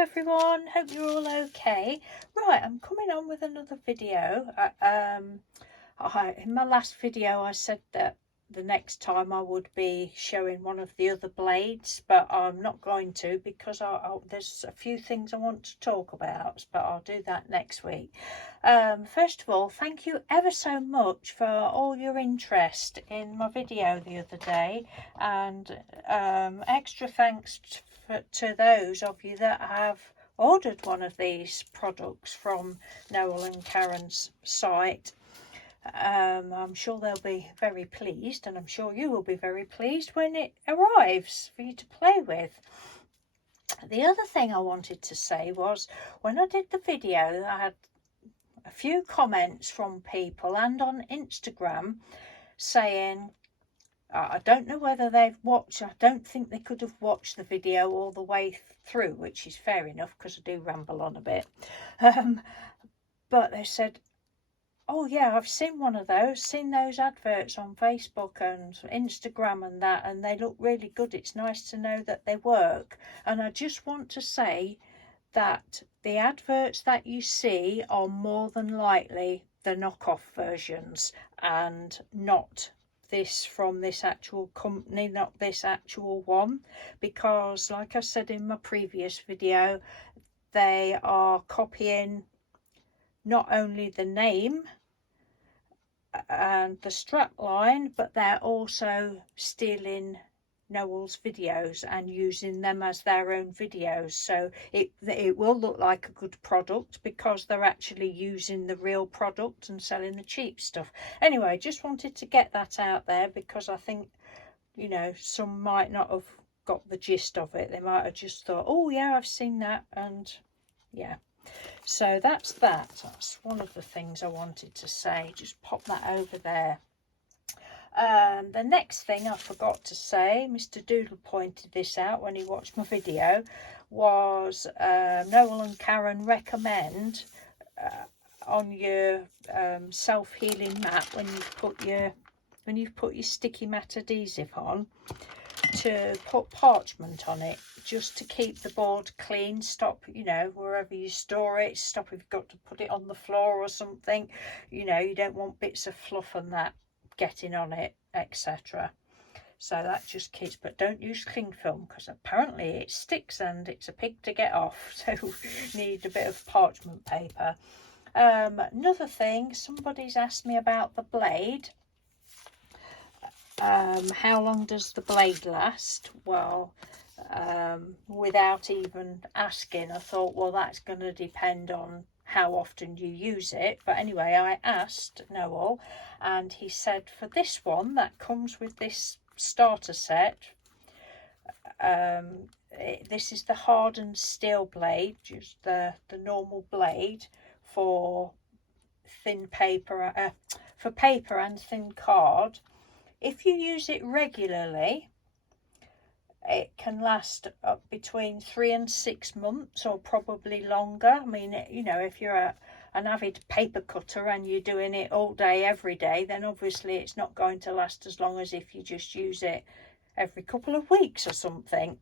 everyone, hope you're all okay. Right, I'm coming on with another video. In my last video I said that the next time I would be showing one of the other blades, but I'm not going to because there's a few things I want to talk about, but I'll do that next week. First of all, thank you ever so much for all your interest in my video the other day, and extra thanks to those of you that have ordered one of these products from Noel and Karen's site. I'm sure they'll be very pleased, and I'm sure you will be very pleased when it arrives for you to play with. The other thing I wanted to say was, when I did the video, I had a few comments from people and on Instagram saying, I don't know whether they've watched, I don't think they could have watched the video all the way through, which is fair enough because I do ramble on a bit. But they said, oh yeah, I've seen one of those, seen those adverts on Facebook and Instagram and that, and they look really good. It's nice to know that they work. And I just want to say that the adverts that you see are more than likely the knockoff versions and not this from this actual company, not this actual one, because like I said in my previous video, they are copying not only the name and the strap line, but they're also stealing Noel's videos and using them as their own videos. So it will look like a good product because they're actually using the real product and selling the cheap stuff. Anyway, just wanted to get that out there because I think, you know, some might not have got the gist of it. They might have just thought, oh yeah, I've seen that, and yeah. So that's one of the things I wanted to say. Just pop that over there. The next thing I forgot to say, Mr. Doodle pointed this out when he watched my video, was Noel and Karen recommend on your self-healing mat when you've put your sticky mat adhesive on, to put parchment on it, just to keep the board clean. Stop, you know, wherever you store it, stop if you've got to put it on the floor or something, you know, you don't want bits of fluff and that getting on it, etc. So that just keeps, but don't use cling film because apparently it sticks and it's a pig to get off, so need a bit of parchment paper. Another thing, somebody's asked me about the blade. How long does the blade last? Well, without even asking, I thought, well, that's going to depend on how often you use it. But anyway, I asked Noel, and he said for this one that comes with this starter set, this is the hardened steel blade, just the normal blade for thin paper, for paper and thin card. If you use it regularly, it can last up between 3 and 6 months, or probably longer. I mean, you know, if you're an avid paper cutter and you're doing it all day, every day, then obviously it's not going to last as long as if you just use it every couple of weeks or something.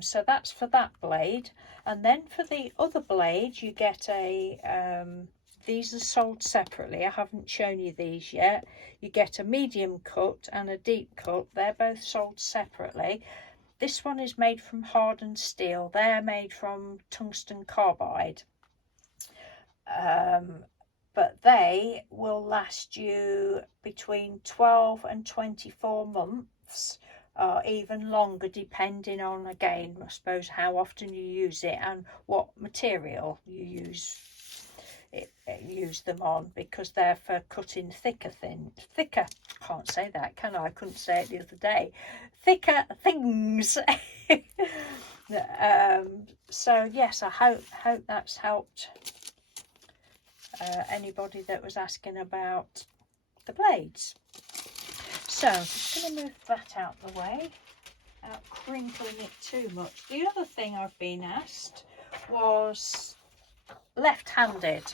So that's for that blade. And then for the other blade, you get these are sold separately. I haven't shown you these yet. You get a medium cut and a deep cut. They're both sold separately. This one is made from hardened steel. They're made from tungsten carbide. But they will last you between 12 and 24 months, even longer, depending on, again, I suppose, how often you use it and what material you use them on, because they're for cutting thicker, can't say that, can I couldn't say it the other day, thicker things. So yes, I hope that's helped anybody that was asking about the blades. So I'm just going to move that out of the way without crinkling it too much. The other thing I've been asked was left-handed.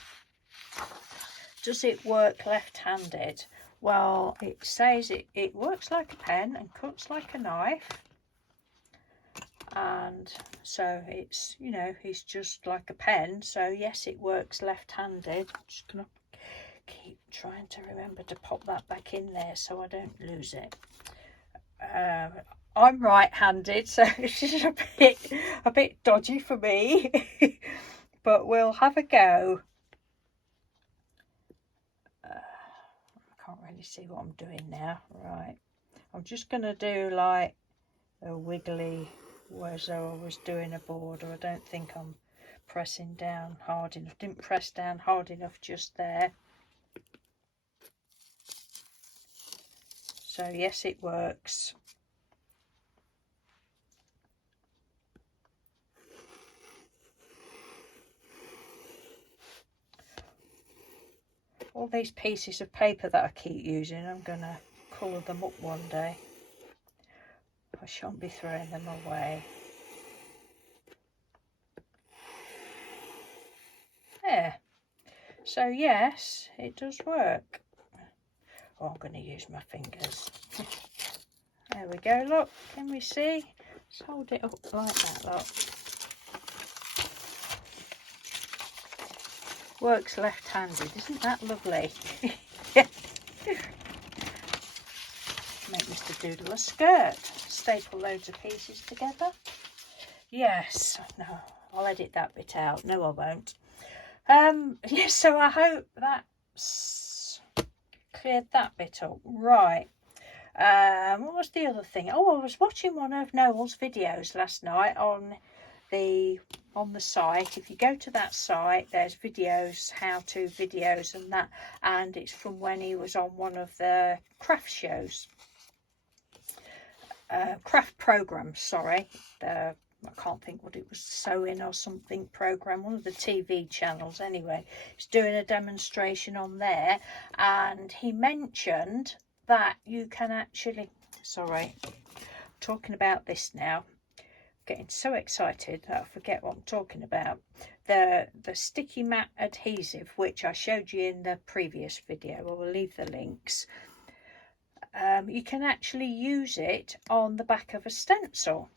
Does it work left-handed? Well, it says it works like a pen and cuts like a knife. and so it's, you know, it's just like a pen. So yes, it works left-handed. I'm just gonna keep trying to remember to pop that back in there so I don't lose it. I'm right-handed, so it's just a bit dodgy for me. But we'll have a go. I can't really see what I'm doing now. Right, I'm just gonna do like a wiggly as though I was doing a border. I don't think I'm pressing down hard enough. Didn't press down hard enough just there. So yes, it works. All these pieces of paper that I keep using, I'm going to colour them up one day. I shan't be throwing them away. There. So yes, it does work. Oh, I'm going to use my fingers. There we go, look. Can we see? Let's hold it up like that, look. Works left-handed, isn't that lovely? Make Mr. Doodle a skirt. Staple loads of pieces together. Yes, no, I'll edit that bit out. No, I won't. Yes, so I hope that's cleared that bit up. Right. What was the other thing? Oh, I was watching one of Noel's videos last night on the site. If you go to that site, there's videos, how-to videos and that, and it's from when he was on one of the craft shows, craft programs, sorry. I can't think what it was, sewing or something program, one of the TV channels anyway. He's doing a demonstration on there, and he mentioned that you can actually, sorry, I'm talking about this now, getting so excited that I forget what I'm talking about. The sticky mat adhesive, which I showed you in the previous video, I will leave the links. You can actually use it on the back of a stencil.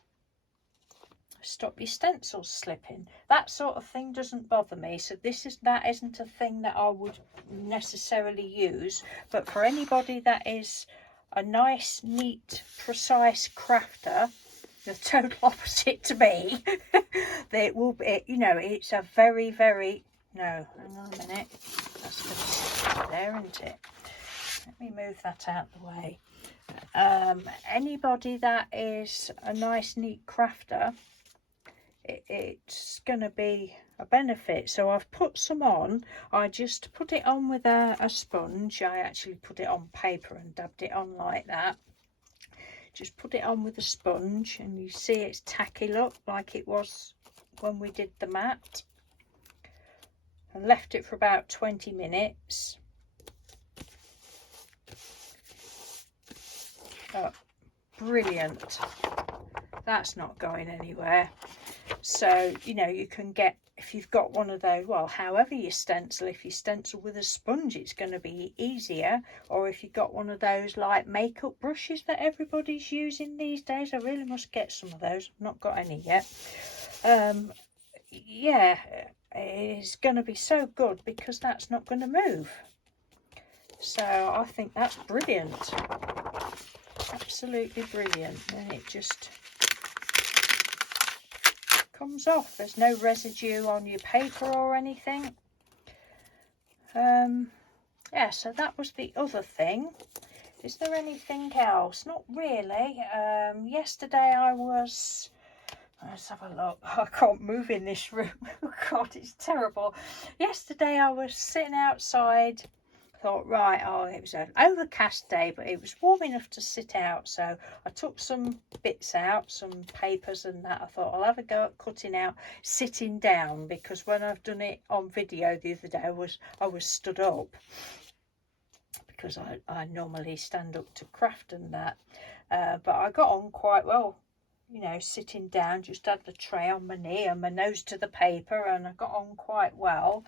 Stop your stencils slipping. That sort of thing doesn't bother me, so that isn't a thing that I would necessarily use, but for anybody that is a nice, neat, precise crafter, the total opposite to me, it will be, you know, it's a very, very, no, hang on a minute, that's going to sit there, isn't it? Let me move that out of the way. Anybody that is a nice, neat crafter, it's going to be a benefit. So I've put some on. I just put it on with a sponge. I actually put it on paper and dabbed it on like that. Just put it on with a sponge, and you see it's tacky, look, like it was when we did the mat. And left it for about 20 minutes. Oh, brilliant. That's not going anywhere. So, you know, you can get, if you've got one of those, well, however you stencil, if you stencil with a sponge, it's going to be easier. Or if you've got one of those like makeup brushes that everybody's using these days, I really must get some of those. I've not got any yet. Yeah, it's going to be so good because that's not going to move. So I think that's brilliant. Absolutely brilliant. And it just comes off. There's no residue on your paper or anything. Yeah, so that was the other thing. Is there anything else? Not really. Yesterday I was, let's have a look. I can't move in this room. Oh God, it's terrible. Yesterday I was sitting outside. Thought, right, oh, it was an overcast day, but it was warm enough to sit out, so I took some bits out, some papers and that. I thought I'll have a go at cutting out sitting down, because when I've done it on video the other day, I was stood up, because I normally stand up to craft and that, but I got on quite well, you know, sitting down, just had the tray on my knee and my nose to the paper, and I got on quite well.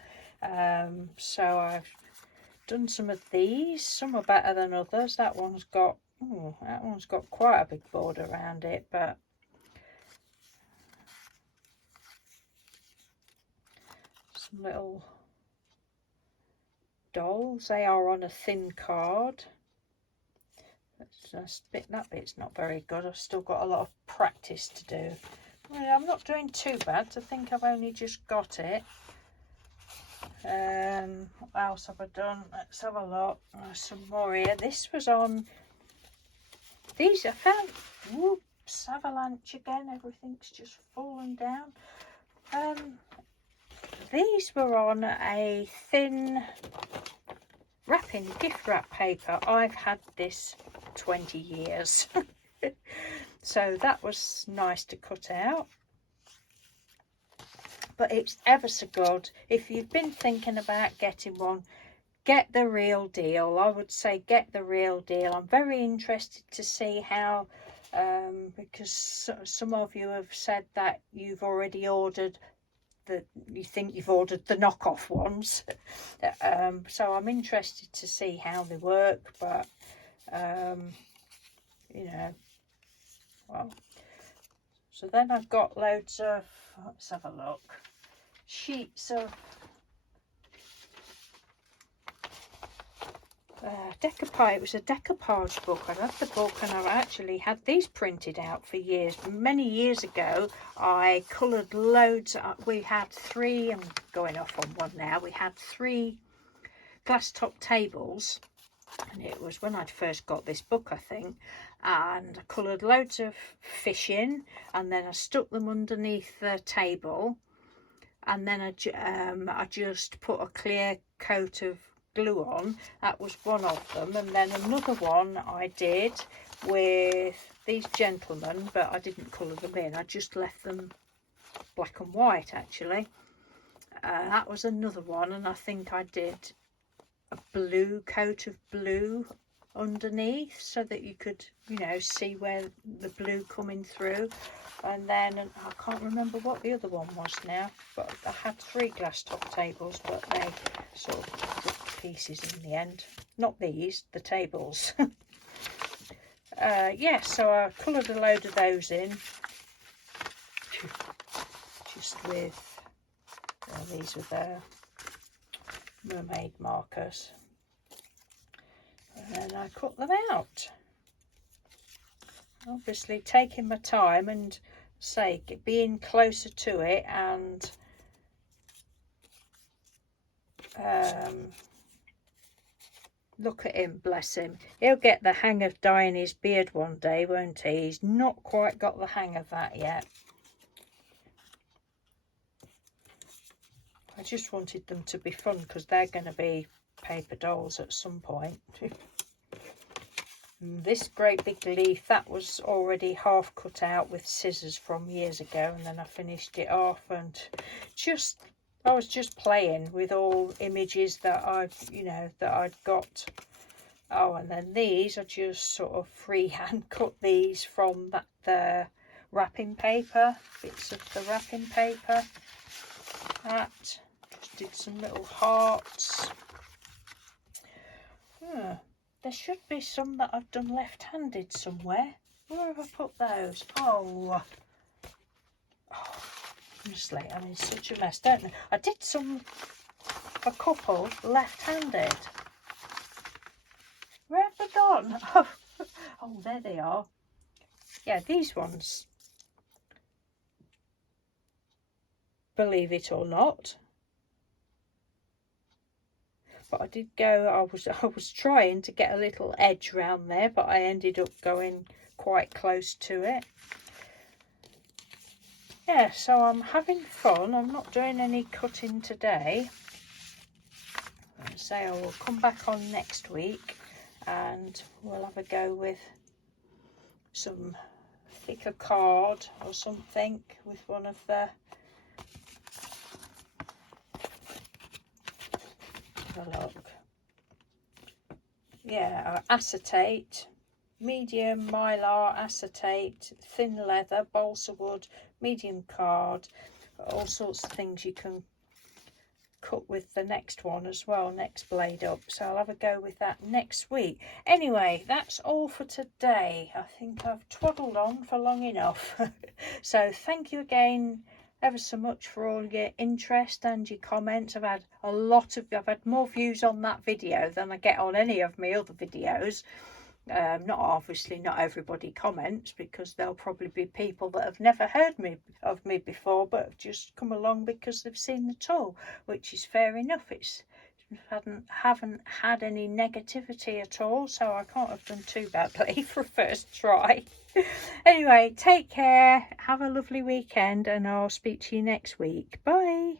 So I've done some of these. Some are better than others. That one's got quite a big border around it, but some little dolls. They are on a thin card. That bit's not very good. I've still got a lot of practice to do. Well, I'm not doing too bad. I think I've only just got it. What else have I done? Let's have a look. Some more here. This was on these. I found, whoops, avalanche again. Everything's just fallen down. These were on a thin gift wrap paper. I've had this 20 years. So that was nice to cut out. But it's ever so good. If you've been thinking about getting one, get the real deal. I would say get the real deal. I'm very interested to see how, because some of you have said that you've already ordered you think you've ordered the knockoff ones. So I'm interested to see how they work, but you know, well, so then I've got loads of, let's have a look, sheets of decoupage. It was a decoupage book. I had the book and I've actually had these printed out for years. Many years ago I coloured loads. We had three, I'm going off on one now, we had 3 glass top tables, and it was when I'd first got this book, I think, and I coloured loads of fish in, and then I stuck them underneath the table, and then I just put a clear coat of glue on. That was one of them. And then another one I did with these gentlemen, but I didn't colour them in, I just left them black and white actually. That was another one, and I think I did a blue coat of blue underneath so that you could, you know, see where the blue coming through. And then I can't remember what the other one was now, but I had 3 glass top tables, but they sort of dropped pieces in the end. Not these, the tables. Yeah, so I coloured a load of those in, just with these were the mermaid markers, and then I cut them out, obviously taking my time and being closer to it, and look at him, bless him, he'll get the hang of dyeing his beard one day, won't he? He's not quite got the hang of that yet. I just wanted them to be fun because they're going to be paper dolls at some point. This great big leaf, that was already half cut out with scissors from years ago, and then I finished it off, and I was just playing with all images that I'd got. Oh, and then these I just sort of freehand cut these from the wrapping paper, bits of the wrapping paper. That just did some little hearts. There should be some that I've done left-handed somewhere. Where have I put those? Oh, honestly, I'm in such a mess, don't I? I did a couple left-handed. Where have they gone? Oh, there they are. Yeah, these ones, believe it or not. But I did go, I was trying to get a little edge around there, but I ended up going quite close to it. Yeah, so I'm having fun. I'm not doing any cutting today. So I will come back on next week and we'll have a go with some thicker card or something with one of the look. Yeah, acetate, medium mylar acetate, thin leather, balsa wood, medium card, all sorts of things you can cut with the next one as well, next blade up. So I'll have a go with that next week. Anyway, that's all for today. I think I've twaddled on for long enough. So thank you again ever so much for all your interest and your comments. I've had more views on that video than I get on any of my other videos. Obviously not everybody comments, because there'll probably be people that have never heard of me before, but have just come along because they've seen the tool, which is fair enough. It's haven't had any negativity at all, so I can't have done too badly for a first try. Anyway, take care, have a lovely weekend, and I'll speak to you next week. Bye.